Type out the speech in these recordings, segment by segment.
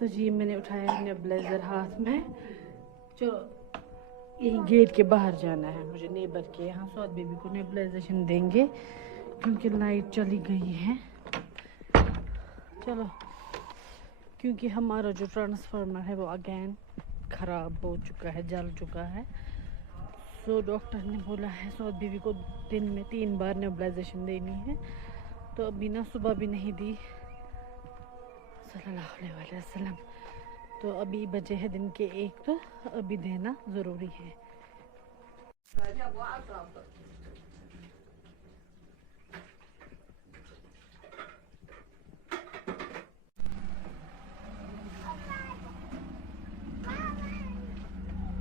तो जी मैंने उठाया अपने ब्लेज़र हाथ में। चलो यही गेट के बाहर जाना है मुझे, नेबर के यहाँ सौद बेबी को नेबुलाइजेशन देंगे क्योंकि लाइट चली गई है। चलो, क्योंकि हमारा जो ट्रांसफार्मर है वो अगेन ख़राब हो चुका है, जल चुका है। सो डॉक्टर ने बोला है सौद बेबी को दिन में 3 बार नेबुलाइजेशन देनी है। तो अभी ना सुबह भी नहीं दी सल्लल्लाहु अलैहि वसल्लम। तो अभी बजे हैं दिन के 1, तो अभी देना ज़रूरी है।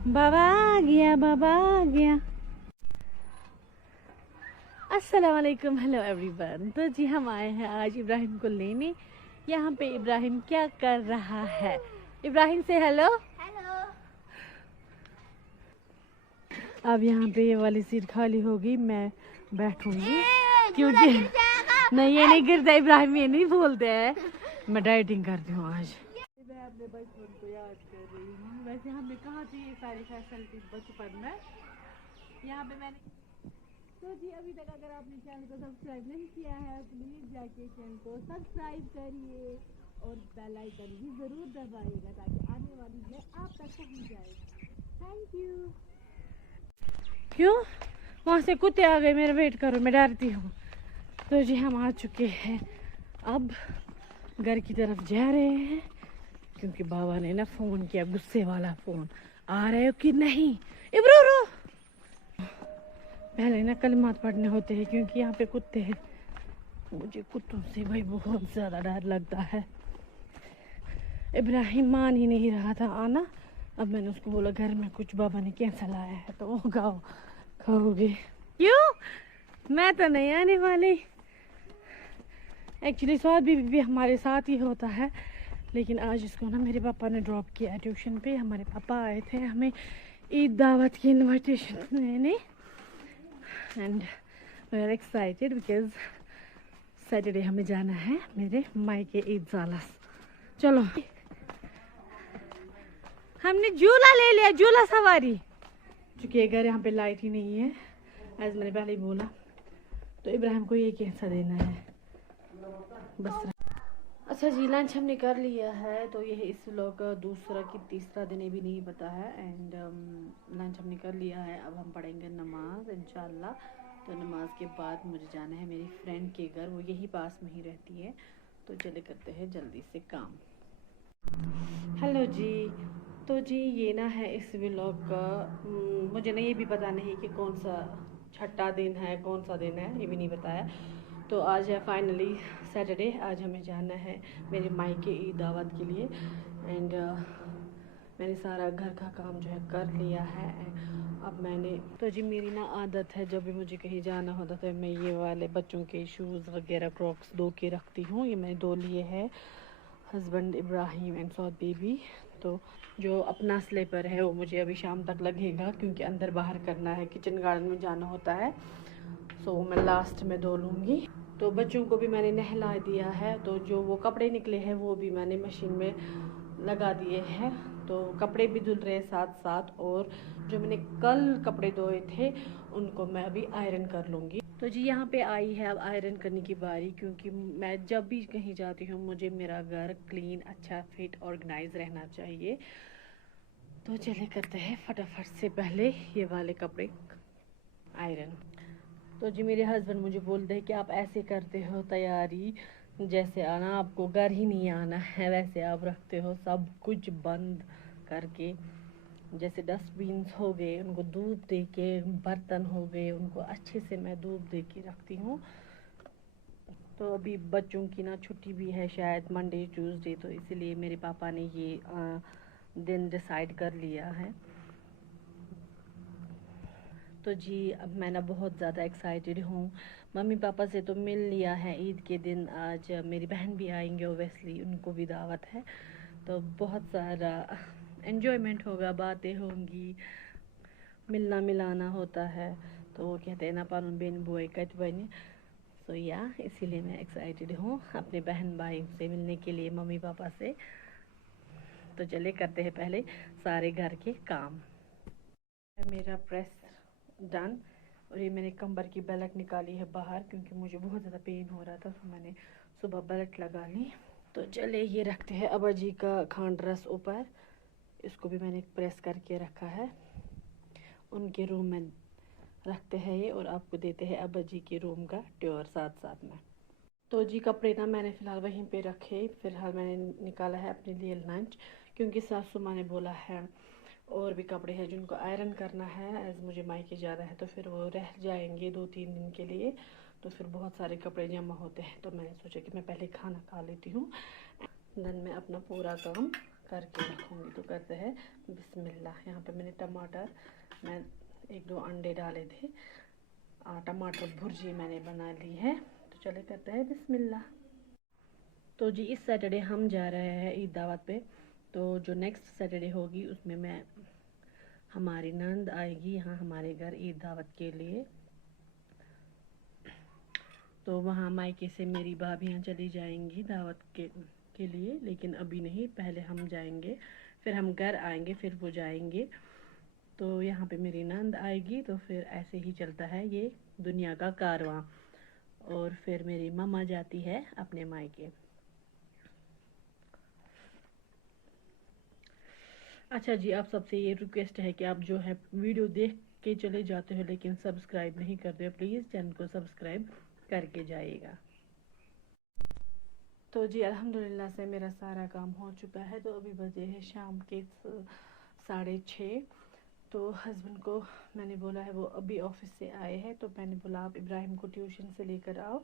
बाबा आ गया, बाबा आ गया। अस्सलाम वालेकुम, हेलो एवरीवन। तो जी हम आए हैं आज इब्राहिम को लेने। यहाँ पे इब्राहिम क्या कर रहा है? इब्राहिम से हेलो। हेलो। अब यहाँ पे ये वाली सीट खाली होगी, मैं बैठूंगी क्योंकि नहीं ये नहीं गिरता इब्राहिम, ये नहीं बोलते हैं। मैं डाइटिंग करती हूँ आज। मैं अपने बचपन को याद कर रही हूँ। वैसे हमें कहाँ थी ये सारी फैसिलिटीज बचपन में। यहाँ पे मैंने तो जी अभी तक अगर आपने चैनल को सब्सक्राइब नहीं किया है प्लीज़ जाके चैनल को सब्सक्राइब करिए और बेल आइकन भी ज़रूर दबाइएगा ताकि आने वाली वीडियो आप तक पहुँच जाए। Thank you. क्यों वहाँ से कुत्ते आ गए, मेरा वेट करो, मैं डरती हूँ। तो जी हम आ चुके हैं, अब घर की तरफ जा रहे हैं क्योंकि बाबा ने ना फ़ोन किया, गुस्से वाला फ़ोन। आ रहे हो कि नहीं? इब्रो रो। पहले ना कलमात पढ़ने होते हैं क्योंकि यहाँ पे कुत्ते हैं। मुझे कुत्तों से भाई बहुत ज़्यादा डर लगता है। इब्राहिम मान ही नहीं रहा था आना। अब मैंने उसको बोला घर में कुछ बाबा ने कैसा लाया है तो वो खाओगे। क्यों? मैं तो नहीं आने वाली। एक्चुअली स्वाद भी हमारे साथ ही होता है, लेकिन आज इसको ना मेरे पापा ने ड्रॉप किया ट्यूशन पे। हमारे पापा आए थे हमें ईद दावत की इनविटेशन देने and we are excited because Saturday हमें जाना है मेरे मायके ईद सालस। चलो हमने झूला ले लिया, झूला सवारी। चूँकि अगर यहाँ पे लाइट ही नहीं है एज मैंने पहले ही बोला, तो इब्राहिम को ये कैसा देना है बस। अच्छा जी लंच हमने कर लिया है, तो ये इस व्लॉग का दूसरा कि तीसरा दिन ये भी नहीं पता है। एंड लंच हमने कर लिया है, अब हम पढ़ेंगे नमाज इंशाल्लाह। तो नमाज के बाद मुझे जाना है मेरी फ्रेंड के घर, वो यही पास में ही रहती है। तो चले करते हैं जल्दी से काम। हेलो जी। तो जी ये ना है इस व्लॉग का मुझे ना ये भी पता नहीं कि कौन सा छठा दिन है, कौन सा दिन है, ये भी नहीं पता है। तो आज है फाइनली सैटरडे, आज हमें जाना है मेरे मायके ईद दावत के लिए। एंड मैंने सारा घर का काम जो है कर लिया है। अब मैंने तो जी मेरी ना आदत है जब भी मुझे कहीं जाना होता तो मैं ये वाले बच्चों के शूज़ वगैरह क्रॉक्स धो के रखती हूँ। ये मैंने धो लिए हैं, husband Ibrahim and Saud baby. तो जो अपना स्लीपर है वो मुझे अभी शाम तक लगेगा क्योंकि अंदर बाहर करना है, किचन गार्डन में जाना होता है। सो मैं लास्ट में धो लूँगी। तो बच्चों को भी मैंने नहला दिया है, तो जो वो कपड़े निकले हैं वो भी मैंने मशीन में लगा दिए हैं। तो कपड़े भी धुल रहे साथ साथ, और जो मैंने कल कपड़े धोए थे उनको मैं अभी आयरन कर लूँगी। तो जी यहाँ पे आई है अब आयरन करने की बारी, क्योंकि मैं जब भी कहीं जाती हूँ मुझे मेरा घर क्लीन, अच्छा, फिट, ऑर्गेनाइज रहना चाहिए। तो चले करते हैं फटाफट से पहले ये वाले कपड़े आयरन। तो जी मेरे हस्बैंड मुझे बोलते हैं कि आप ऐसे करते हो तैयारी जैसे आना आपको घर ही नहीं आना है, वैसे आप रखते हो सब कुछ बंद करके। जैसे डस्टबिन्स हो गए उनको धूप दे के, बर्तन हो गए उनको अच्छे से मैं धूप दे के रखती हूँ। तो अभी बच्चों की ना छुट्टी भी है शायद मंडे ट्यूसडे, तो इसीलिए मेरे पापा ने ये दिन डिसाइड कर लिया है। तो जी अब मैं ना बहुत ज़्यादा एक्साइटेड हूँ। मम्मी पापा से तो मिल लिया है ईद के दिन, आज मेरी बहन भी आएंगे ओबियसली, उनको भी दावत है। तो बहुत सारा एन्जॉयमेंट होगा, बातें होंगी, मिलना मिलाना होता है। तो वो कहते हैं ना पानुन बेन बुआई कट बने। सो या इसीलिए मैं एक्साइटेड हूँ अपने बहन भाई से मिलने के लिए, मम्मी पापा से। तो चले करते हैं पहले सारे घर के काम। मेरा प्रेस डन, और ये मैंने कंबर की बेल्ट निकाली है बाहर क्योंकि मुझे बहुत ज़्यादा पेन हो रहा था, तो मैंने सुबह बेल्ट लगा ली। तो चले ये रखते हैं अब्बा जी का खांड रस ऊपर, इसको भी मैंने प्रेस करके रखा है। उनके रूम में रखते हैं ये, और आपको देते हैं अब्बा जी के रूम का टूर साथ साथ में। तो जी कपड़े ना मैंने फ़िलहाल वहीं पे रखे, फ़िलहाल मैंने निकाला है अपने लिए लंच, क्योंकि सासू माँ ने बोला है और भी कपड़े हैं जिनको आयरन करना है। एज मुझे मायके ज़्यादा है तो फिर वो रह जाएंगे 2-3 दिन के लिए, तो फिर बहुत सारे कपड़े जमा होते हैं। तो मैंने सोचा कि मैं पहले खाना खा लेती हूँ, देन मैं अपना पूरा काम करके रखूँगी। तो करते हैं बिस्मिल्लाह। यहाँ पे मैंने टमाटर, मैं 1-2 अंडे डाले थे, टमाटर भुर्जी मैंने बना ली है। तो चले करते हैं बिस्मिल्लाह। तो जी इस सैटरडे हम जा रहे हैं ईद दावत पे, तो जो नेक्स्ट सैटरडे होगी उसमें मैं हमारी नंद आएगी यहाँ हमारे घर ईद दावत के लिए। तो वहाँ मायके से मेरी भाभियाँ चली जाएंगी दावत के लिए, लेकिन अभी नहीं, पहले हम जाएंगे, फिर हम घर आएंगे, फिर वो जाएंगे। तो यहाँ पे मेरी नंद आएगी, तो फिर ऐसे ही चलता है ये दुनिया का कारवां। और फिर मेरी मम्मा जाती है अपने मायके। अच्छा जी, आप सबसे ये रिक्वेस्ट है कि आप जो है वीडियो देख के चले जाते हो लेकिन सब्सक्राइब नहीं करते हो, प्लीज़ चैनल को सब्सक्राइब करके जाइएगा। तो जी अल्हम्दुलिल्लाह से मेरा सारा काम हो चुका है। तो अभी बजे है शाम के 6:30। तो हस्बैंड को मैंने बोला है, वो अभी ऑफिस से आए हैं, तो मैंने बोला आप इब्राहिम को ट्यूशन से लेकर आओ।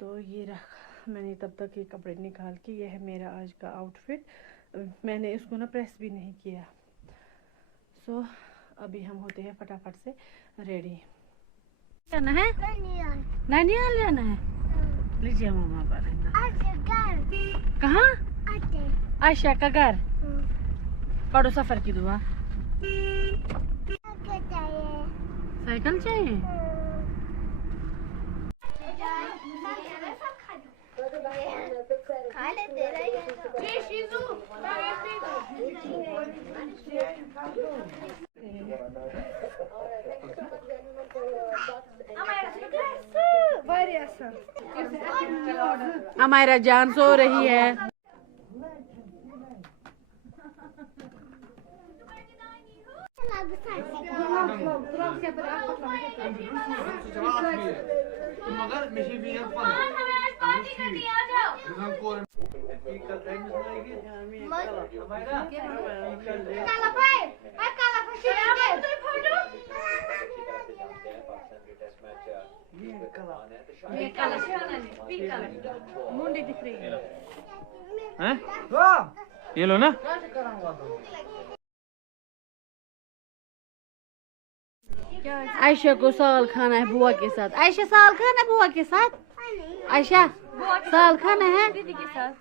तो ये रख मैंने तब तक ये कपड़े निकाल के, ये है मेरा आज का आउटफिट। मैंने इसको ना प्रेस भी नहीं किया। सो अभी हम होते हैं फटाफट से रेडी। जाना है नैनीताल जाना है। लीजिए मामा पर कहाँ? आयशा का घर। पढ़ो सफर की दुआ। साइकिल चाहिए। हमारा जान सो रही है। मुंडी दिख रही है। ये लो ना। आयशा को साल खाना है बुआ के साथ। आयशा साल खाना है बुआ के साथ। आयशा साल खाना है दीदी के साथ।